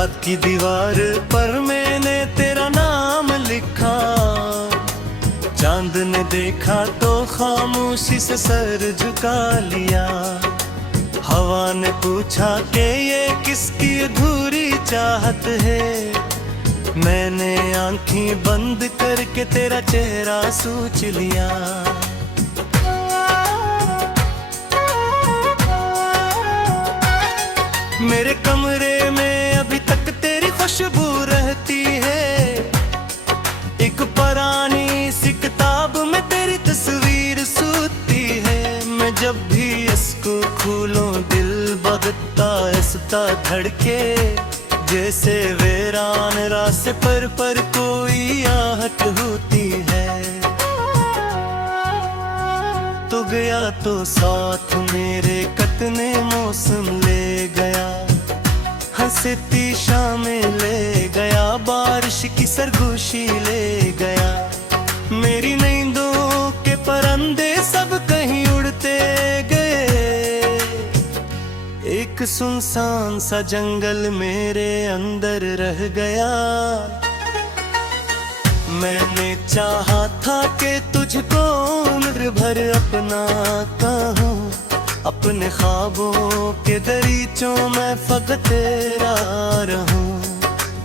रात की दीवार पर मैंने तेरा नाम लिखा, चांद ने देखा तो खामोशी से सर झुका लिया। हवा ने पूछा कि ये किसकी अधूरी चाहत है, मैंने आंखें बंद करके तेरा चेहरा सोच लिया। मेरे कमरे में अभी तक तेरी खुशबू रहती है, एक पुरानी सी किताब में तेरी तस्वीर सूती है। मैं जब भी इसको खोलूं दिल बदता ऐसा धड़के, जैसे वीरान रास्ते पर कोई आहट होती है। तो गया तो साथ मेरे कतने मौसम ले गया, हंसती शामें ले गया, बारिश की सरगोशी ले गया। मेरी नींदों के परिंदे सब कहीं उड़ते गए, एक सुनसान सा जंगल मेरे अंदर रह गया। मैंने चाहा था कि तुझको उम्र भर अपना कहूँ, अपने ख्वाबों के दरीचों में फकत तेरा रहूं।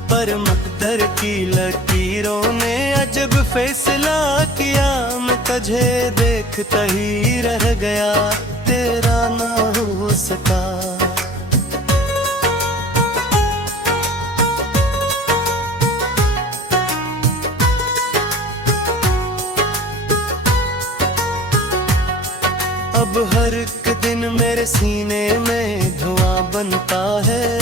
पर मकदर की लकीरों ने अजब फैसला किया, मैं तुझे देखता ही रह गया, तेरा ना हो सका। अब हर एक दिन मेरे सीने में धुआं बनता है,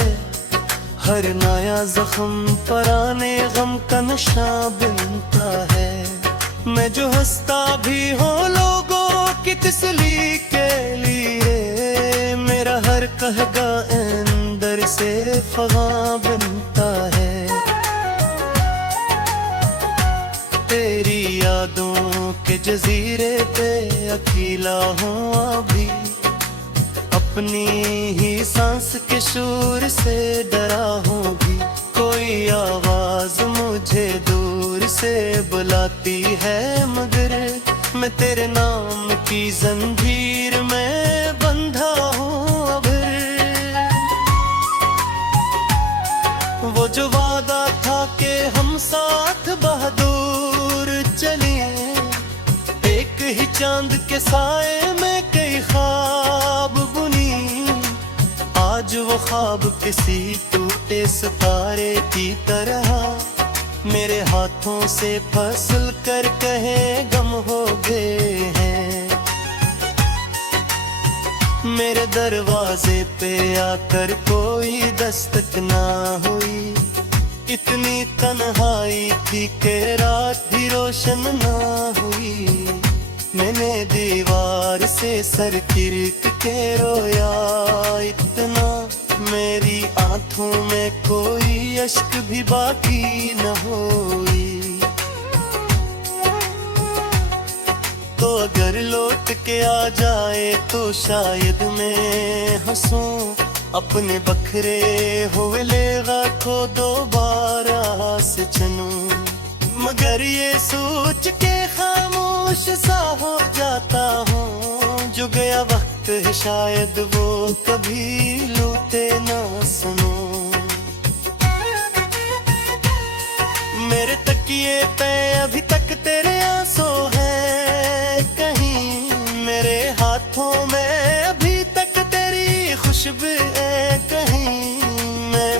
हर नया जख्म पुराने गम का नशा बनता है। मैं जो हंसता भी हूँ लोगों की तसल्ली के लिए, मेरा हर कहगा अंदर से फगा बनता है। तेरी यादों के जजीरे पे अकेला हूँ अभी, अपनी ही सांस के शोर से डरा हूँ भी। कोई आवाज मुझे दूर से बुलाती है, मगर मैं तेरे नाम की जंजीर में बंधा हूँ अभी। वो जो वादा था कि हम साथ बहादुर चले, एक ही चांद के साए में कई ख्वाब बुनी, आज वो ख्वाब किसी टूटे सितारे की तरह मेरे हाथों से फसल कर कहीं गम हो गए हैं। मेरे दरवाजे पे आकर कोई दस्तक ना हुई, इतनी तन्हाई थी कि रात भी रोशन ना हुई। मैंने दीवार से सर किरक के रोया इतना, मेरी आंखों में कोई अश्क भी बाकी न हुई। तो अगर लौट के आ जाए तो शायद मैं हंसूं, अपने बखरे हुए लेगा को दोबारा से चुनूं। मगर ये सोच के खामोश सा हो जाता हूँ, जो गया वक्त है शायद वो कभी लौटे ना सुनो। मेरे तकिए पे अभी तक तेरे आंसू हैं कहीं, मेरे हाथों में अभी तक तेरी खुशबू है कहीं। मैं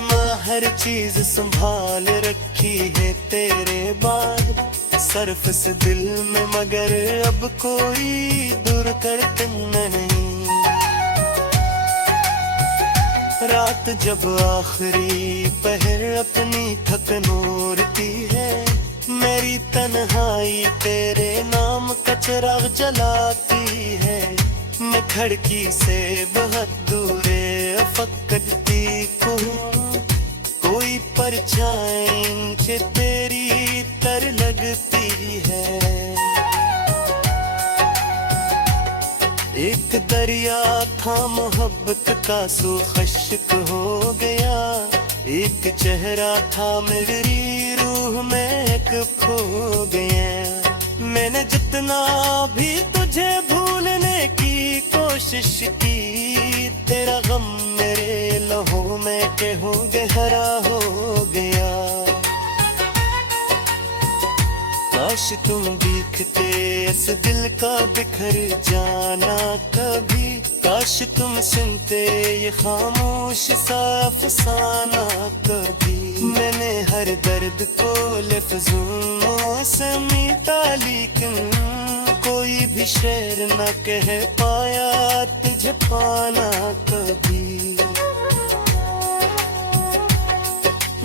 हर चीज संभाल रखी है तेरे बाद, सर्फ से दिल में, मगर अब कोई दूर करते नहीं। रात जब आखिरी पहर अपनी थकन ओढ़ती है, मेरी तन्हाई तेरे नाम का चिराग जलाती है। मैं खिड़की से बहुत दूर फकड़ती हूँ, कोई परछाई के तेरी तर लगती है। एक दरिया था मोहब्बत का, सो खश्क हो गया, एक चेहरा था मेरी रूह में एक खो गया। मैंने जितना भी तुझे भूलने की कोशिश की, तेरा गम मेरे लहू में केहू गहरा हो गया। काश तुम दिखते इस दिल का बिखर जाना कभी, काश तुम सुनते ये खामोश सा अफसाना कभी। मैंने हर दर्द को लफ्ज़ों से मीटा, लेकिन कोई भी शेर न कह पाया तुझे पाना कभी।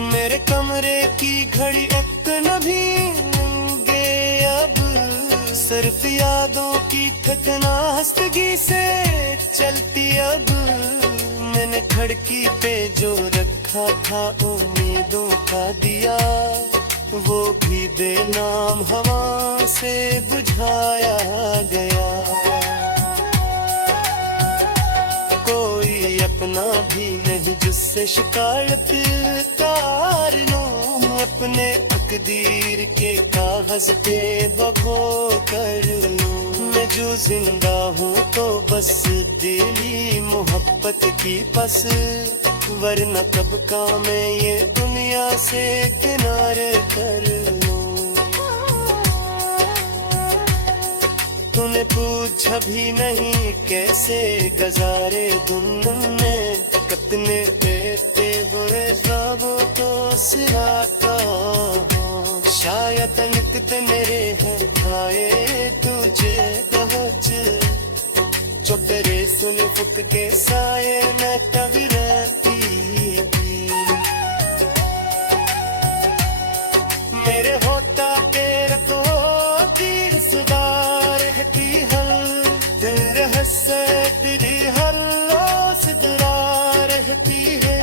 मेरे कमरे की घड़ी एक न भी अब सिर्फ यादों की थकना हस्तगी से चलती अब। मैंने खिड़की पे जो रखा था उम्मीदों का दिया, वो भी बेनाम हवा से बुझाया गया। कोई अपना भी नहीं जिससे शिकायत तार लो, अपने तकदीर के कागज पे बखो कर लूं। मैं जो जिंदा हूँ तो बस दिली मोहब्बत की पस, वरना कब का मैं ये दुनिया से किनारे कर लूं। तूने पूछा भी नहीं कैसे गुजारे दिन में, कितने देते बुरे ख्वाबों को सिराता हूँ। शायद निकते मेरे हैं भाए तुझे पहुँच, जो तेरे सुन फुक के साए में कभी रहती। मेरे होता तेरे तो तीर सुधार रहती हल, तेरे हंसे तेरी हल्लों से दरार रहती है।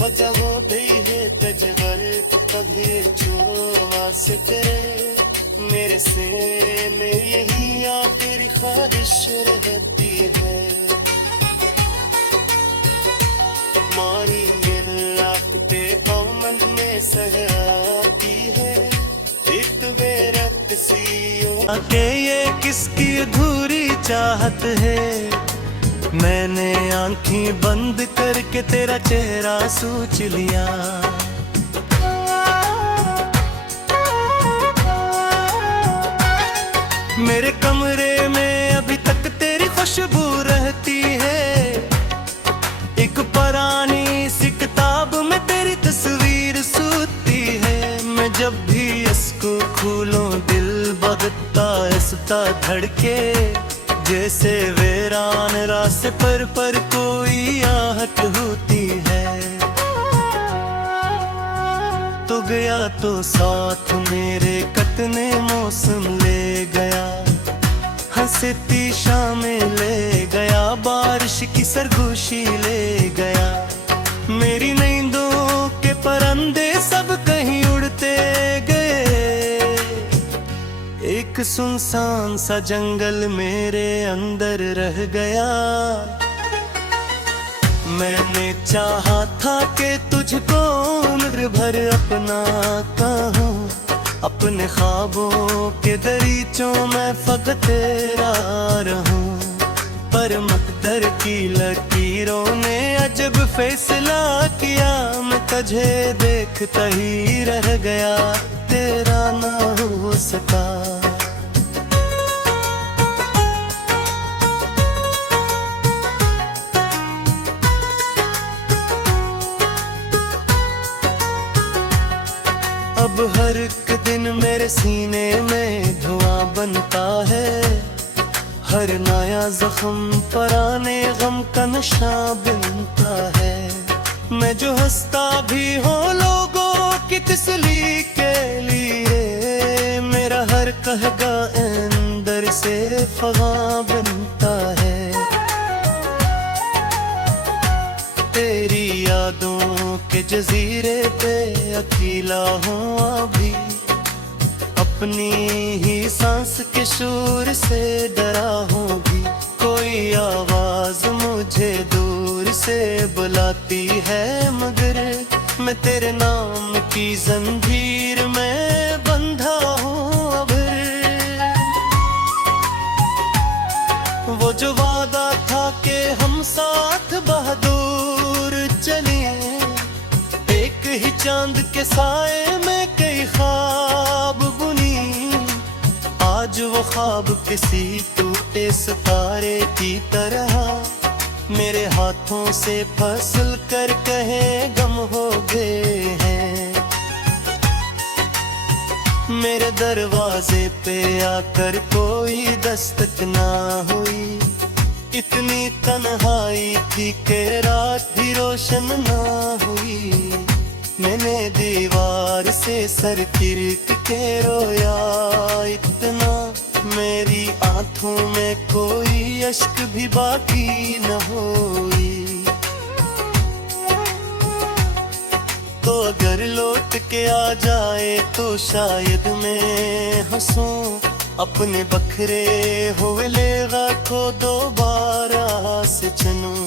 वजह हो गई है तजवर कभी छुआ से तेरे, मेरे से मेरी यही आखिरी ख्वाहिश रहती है। मारी गिरते मन में सहती है, एक बेरत सी के ये किसकी अधूरी चाहत है। मैंने आंखें बंद करके तेरा चेहरा सोच लिया। मेरे कमरे में अभी तक तेरी खुशबू रहती है, एक पुरानी सी किताब में तेरी तस्वीर सूती है। मैं जब भी इसको खोलूं दिल बदता ऐसा धड़के, जैसे वीरान रास्ते पर कोई आहट होती है। तो गया तो साथ मेरे कतने मौसम ले गया, हंसती शामें ले गया, बारिश की सरगोशी ले गया। मेरी नींदों के परिंदे सब कहीं उड़ते गए, एक सुनसान सा जंगल मेरे अंदर रह गया। मैंने चाहा था कि तुझको उम्र भर अपना कहूँ, अपने ख्वाबों के दरीचों में फकत तेरा रहूं। पर मकदर की लकीरों ने अजब फैसला किया, मैं तुझे देखता ही रह गया, तेरा ना हो सका। अब हर एक दिन मेरे सीने में धुआं बनता है, हर नया जख्म पुराने गम का नशा बनता है। मैं जो हंसता भी हूँ लोगों की तसल्ली के लिए, मेरा हर कहगा अंदर से फगा बनता है। तेरी यादों के जजीरे पे अकेला हूँ अभी, अपनी ही सांस के शोर से डरा हूँ भी। कोई आवाज मुझे दूर से बुलाती है, मगर मैं तेरे नाम की जंजीर में बंधा हूँ अब। वो जो वादा था कि हम साथ बहादुर चले, एक ही चांद के साए में कई ख्वाब बुनी। आज वो ख्वाब किसी टूटे सितारे की तरह मेरे हाथों से फसल कर कहे गम हो गए हैं। मेरे दरवाजे पे आकर कोई दस्तक ना हुई, इतनी तन्हाई थी कि रात भी रोशन ना हुई। मैंने दीवार से सर तिरक के रोया इतना, मेरी आंखों में कोई अश्क भी बाकी न हुई। तो अगर लौट के आ जाए तो शायद मैं हंसूं, अपने बखरे हुए लेगा को दोबारा से चुनूं।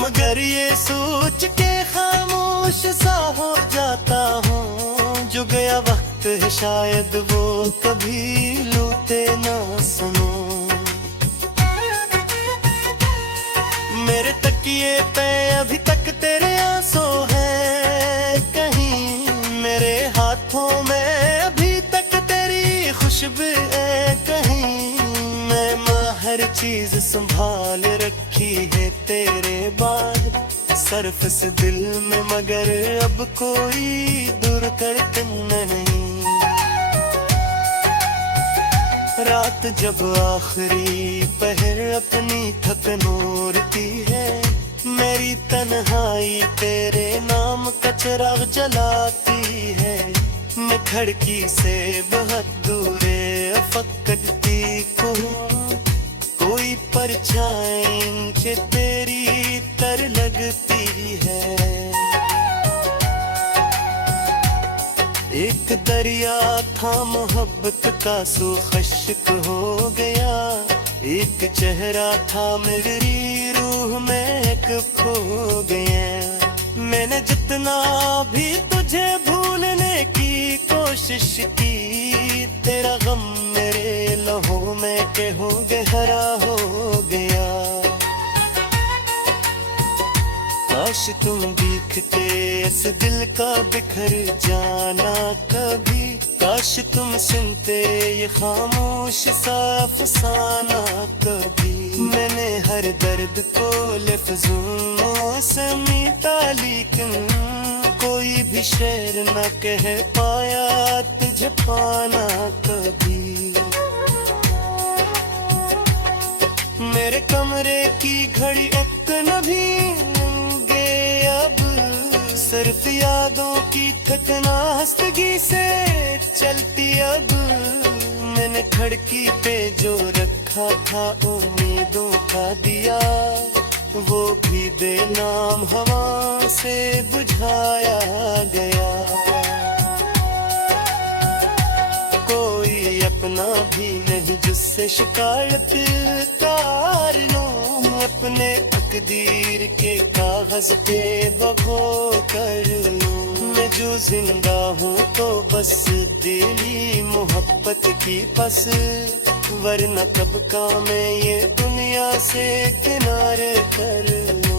मगर ये सोच के खामोश सा हो जाता हूँ, जो गया वक्त है शायद वो कभी लौटे ना सुनो। मेरे तकिए पे अभी तक तेरे आंसू हैं कहीं, मेरे हाथों में अभी तक तेरी खुशबू है कहीं। मैं हर चीज संभाल रखी है तेरे बाद, सरफ से दिल में मगर अब कोई दूर करते नहीं। रात जब आखिरी पहर अपनी थकन ओढ़ती है, मेरी तन्हाई तेरे नाम का चिराग जलाती है। मैं खिड़की से बहुत दूर फकटती हूँ, कोई परछाई के तेरी तर लगती है। एक दरिया था मोहब्बत का सो खश्क हो गया, एक चेहरा था मेरी रूह में एक खो गया। मैंने जितना भी तुझे भूलने की कोशिश की, तेरा गम मेरे लहू में के हो गहरा हो गया। काश तुम दिखते इस दिल का बिखर जाना कभी, काश तुम सुनते ये खामोश सा अफसाना कभी। मैंने हर दर्द को लफ्ज़ों से मीटा, लेकिन कोई भी शेर न कह पाया तुझे पाना कभी। मेरे कमरे की घड़ी एक न भी अब, सिर्फ यादों की थकना हस्तगी से चलती अब। मैंने खिड़की पे जो रखा था उम्मीदों का दिया, वो भी बेनाम हवा से बुझाया गया। कोई अपना भी नहीं जिससे शिकायत कर लूं, अपने तकदीर के कागज पे बखो कर लूं। मैं जो जिंदा हूँ तो बस दिली मोहब्बत की बस, वरना कब का मैं ये दुनिया से किनारे कर लूं।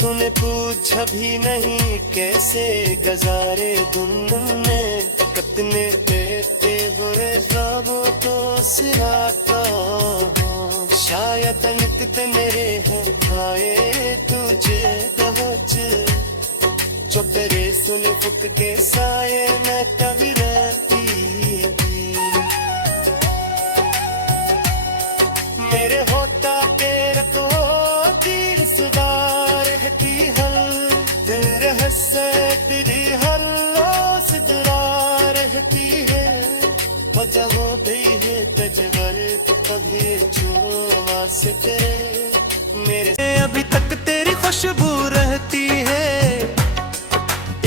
तूने पूछा भी नहीं कैसे गुजारे दिन में, कितने देते बुरे ख्वाबों को सिराता हूँ। शायद नित मेरे हैं खाए तुझे तवज्जो, जो तेरे सुल्फ़त के साए में कभी रहती। मेरे होता तेरा तो तीर सुधार रहती हल, तेरे हस्से तेरी हल्लों से दुरा रहती है। वजह हो गई है तजवर कभी छुआ से तेरे, मेरे अभी तक तेरी खुशबू रहती है।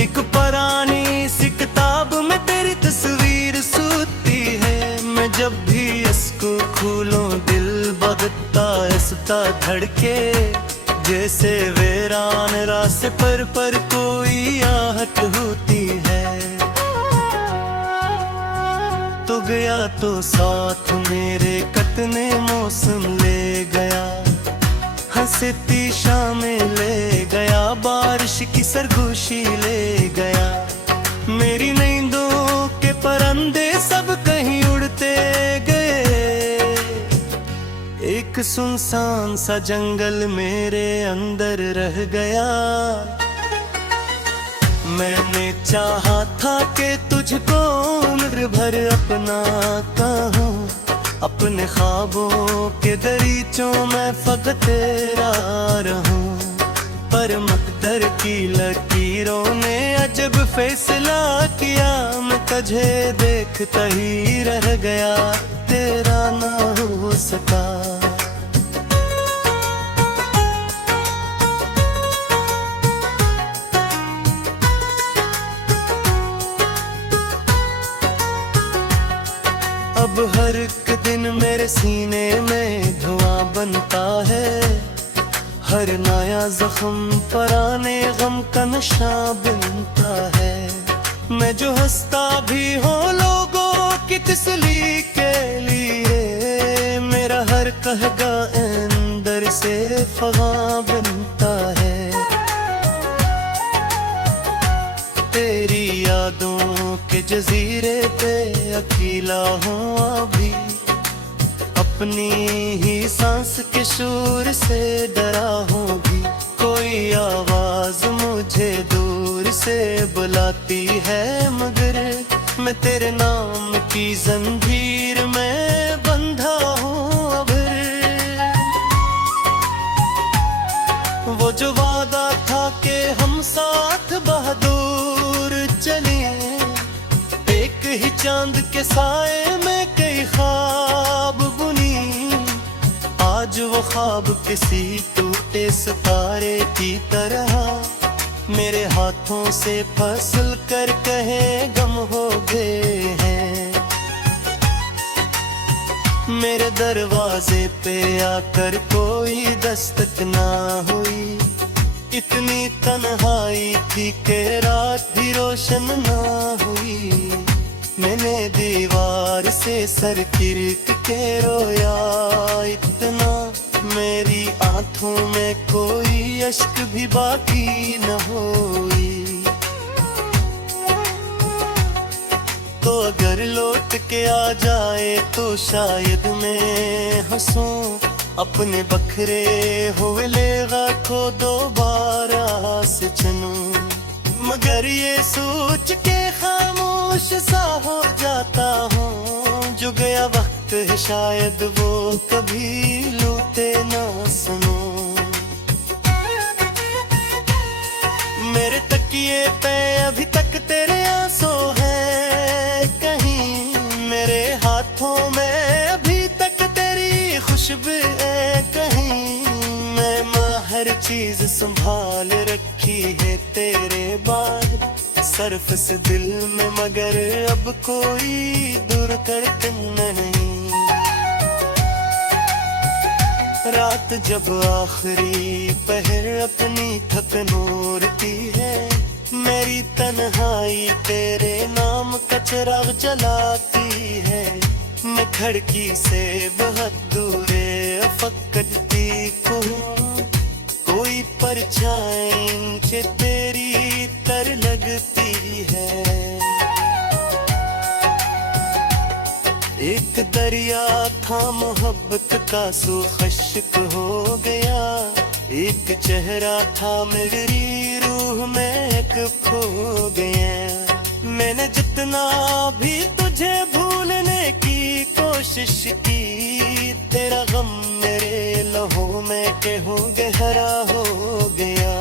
एक पुरानी सी किताब में तेरी तस्वीर सूती है। मैं जब भी इसको खोलूं दिल बदता ऐसा धड़के, जैसे वेरा पर कोई आहट होती है। तो गया तो साथ मेरे कतने मौसम ले गया, हंसती शामें ले गया, बारिश की सरगोशी ले गया। मेरी नींदों के परिंदे सब कहीं उड़ते गए, एक सुनसान सा जंगल मेरे अंदर रह गया। मैंने चाहा था कि तुझको उम्र भर अपना कहूँ, अपने ख्वाबों के दरीचों में फकत तेरा रहूं, पर मकदर की लकीरों ने अजब फैसला किया। मैं तुझे देखता ही रह गया, तेरा ना हो सका। अब हर एक दिन मेरे सीने में धुआं बनता है, हर नया जख्म पुराने गम का नशा बनता है। मैं जो हंसता भी हूँ लोगों की तसल्ली के लिए, मेरा हर कहगा अंदर से फगा बनता है। तेरी यादों के जजीरे पे अकेला हूँ अभी, अपनी ही सांस के शोर से डरा हूँ भी। कोई आवाज मुझे दूर से बुलाती है, मगर मैं तेरे नाम की जंजीर में बंधा हूँ अभी। वो जो वादा था कि हम साथ बहादुर चले, एक ही चांद के साए में कई ख्वाब बुनी, आज वो ख्वाब किसी टूटे सितारे की तरह मेरे हाथों से फसल कर कहे गम हो गए हैं। मेरे दरवाजे पे आकर कोई दस्तक ना हुई, इतनी तन्हाई थी कि रात भी रोशन ना हुई। मैंने दीवार से सर किरक के रोया इतना, मेरी आंखों में कोई अश्क भी बाकी न हुई। तो अगर लौट के आ जाए तो शायद मैं हंसूं, अपने बखरे हुए लेगा को दोबारा से चुनूं। मगर ये सोच के खामोश सा हो जाता हूँ, जो गया वक्त है शायद वो कभी लौटे ना सुनो। मेरे तकिए पे अभी तक तेरे आंसू है कहीं, मेरे हाथों में अभी तक तेरी खुशबू है कहीं। मैं हर चीज संभाल रखी है तेरे बाद, सरफ से दिल में, मगर अब कोई दूर करते नहीं। रात जब आखिरी पहर अपनी थकन ओरती है, मेरी तन्हाई तेरे नाम का चिराग जलाती है। मैं खिड़की से बहुत दूर फकटती हूँ, कोई परछाई के तेरी तर लगती है। एक दरिया था मोहब्बत का सो खश्क हो गया, एक चेहरा था मेरी रूह में एक खो गया। मैंने जितना भी तुझे भूलने की कोशिश की, तेरा गम मेरे लहू में केहू गहरा हो गया।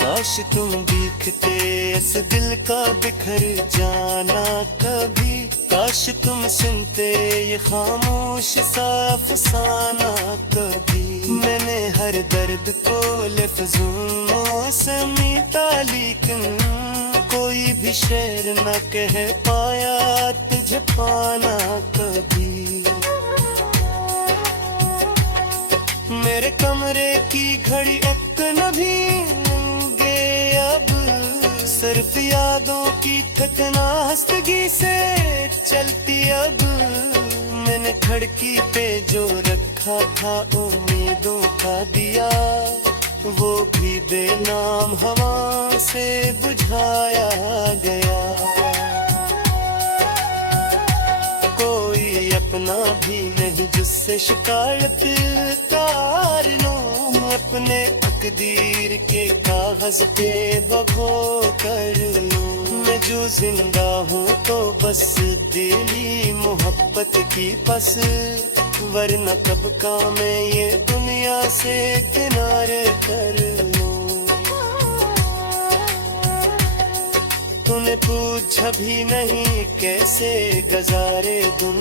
काश तुम दिखते इस दिल का बिखर जाना कभी, काश तुम सुनते ये खामोश सा अफसाना कभी। मैंने हर दर्द को लफ्ज़ों से मीटा, लेकिन कोई भी शेर न कह पाया तुझे पाना कभी। मेरे कमरे की घड़ी इतना भी गे अब, सिर्फ यादों की थकना हस्तगी से चलती अब। मैंने खिड़की पे जो रखा था उम्मीदों का दिया, वो भी बेनाम हवा से बुझाया गया। कोई अपना भी नहीं जिससे शिकायत तार लूं, अपने तकदीर के कागज पे बखो कर लूं। मैं जो जिंदा हूँ तो बस दिली मोहब्बत की बस, वरना कब का मैं ये दुनिया से किनारे कर लूं। तूने पूछा भी नहीं कैसे गुजारे दिन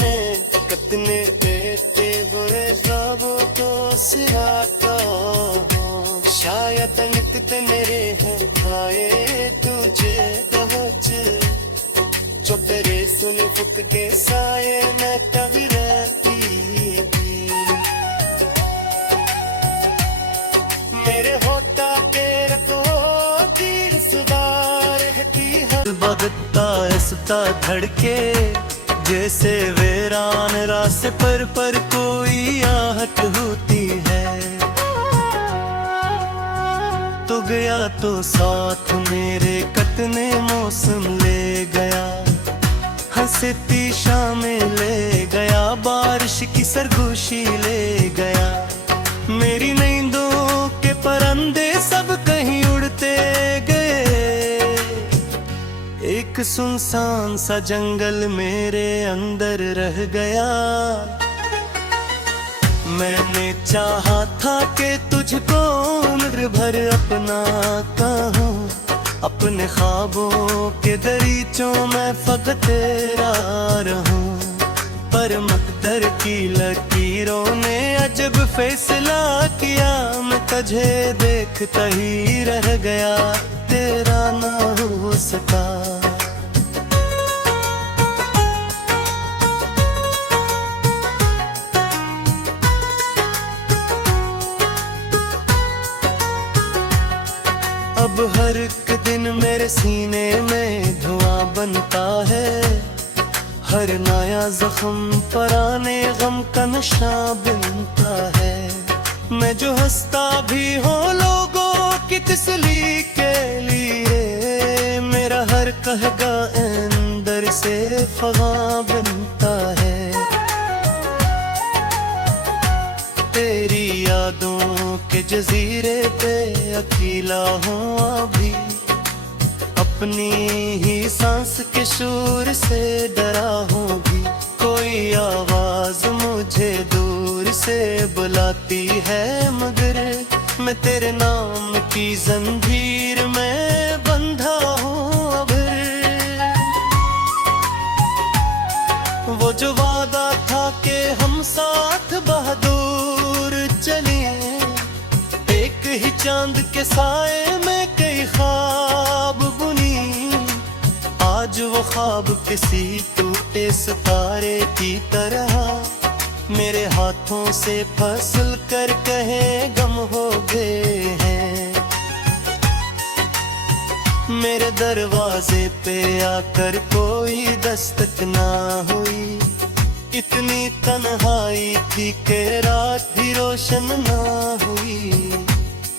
में, कितने बेटे बुरे ख्वाबों को सिराता हूँ। शायद निकट मेरे हैं भाए तुझे तवज्जो, जो तेरे सुन फुक के साए में कभी रहती। मेरे होता तेरे को तीर सुधार रहती है, बगता ऐसा धड़के जैसे वीरान रास्ते पर कोई आहट होती है। तो गया तो साथ मेरे कितने मौसम ले गया, हंसती शामें ले गया, बारिश की सरगोशी ले गया। मेरी नींदों के परिंदे सब कहीं उड़ते गए, एक सुनसान सा जंगल मेरे अंदर रह गया। मैंने चाहा था कि तुझको उम्र भर अपना कहूँ, अपने ख्वाबों के दरीचों में फकत तेरा रहूं। पर मकदर की लकीरों ने अजब फैसला किया, मैं तुझे देखता ही रह गया, तेरा ना हो सका। अब हर एक दिन मेरे सीने में धुआं बनता है, हर नया जख्म पुराने गम का नशा बनता है। मैं जो हंसता भी हूँ लोगों की तसल्ली के लिए, मेरा हर कहगा अंदर से फगा बनता है। तेरी यादों के जजीरे पे अकेला हूँ अभी, अपनी ही सांस के शोर से डरा हूँ भी। कोई आवाज मुझे दूर से बुलाती है, मगर मैं तेरे नाम की जंजीर में बंधा हूँ अब। वो जो वादा था कि हम साथ बहादुर चले, एक ही चांद के साए में कई ख्वाब बुनी, आज वो ख्वाब किसी टूटे सितारे की तरह मेरे हाथों से फसल कर कहीं गम हो गए हैं। मेरे दरवाजे पे आकर कोई दस्तक ना हुई, इतनी तन्हाई थी कि रात भी रोशन ना हुई।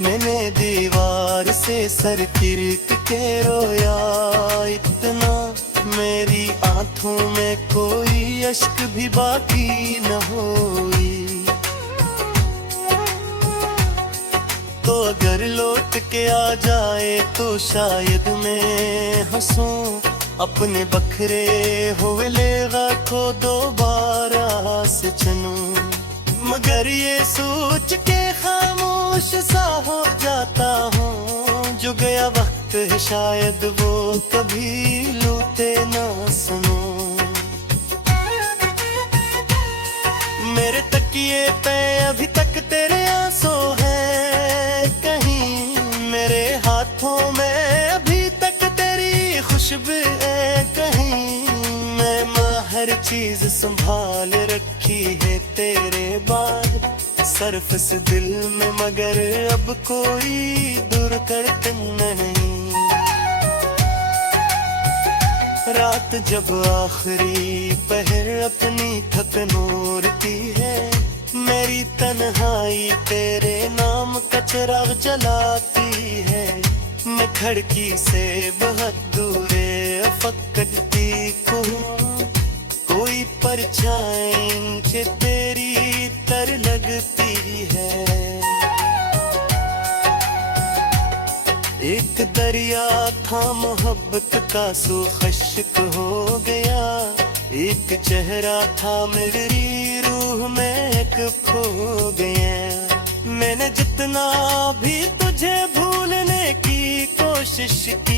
मैंने दीवार से सर तिरक के रोया इतना, मेरी आंखों में कोई अश्क भी बाकी न हुई। तो अगर लौट के आ जाए तो शायद मैं हंसूं, अपने बखरे हुए लेगा को दोबारा से चुनूं। मगर ये सोच के खामोश सा हो जाता हूँ, जो गया वक्त है शायद वो कभी लौटे ना सुनूं। मेरे तकिए पे अभी तक तेरे आंसू है कहीं, मेरे हाथों में अभी तक तेरी खुशबू है कहीं। मैं हर चीज संभाल रखी है तेरे बाद, सरफ से दिल में, मगर अब कोई दूर करते नहीं। रात जब आखिरी पहर अपनी थकन ओरती है, मेरी तन्हाई तेरे नाम का चिराग जलाती है। मैं खिड़की से बहुत दूरे अफकती को हूँ, कोई परछाई के तेरी तर लगती है। एक दरिया था मोहब्बत का, सो खश्क हो गया। एक चेहरा था मेरी रूह में एक खो गया। मैंने जितना भी तुझे भूलने की कोशिश की,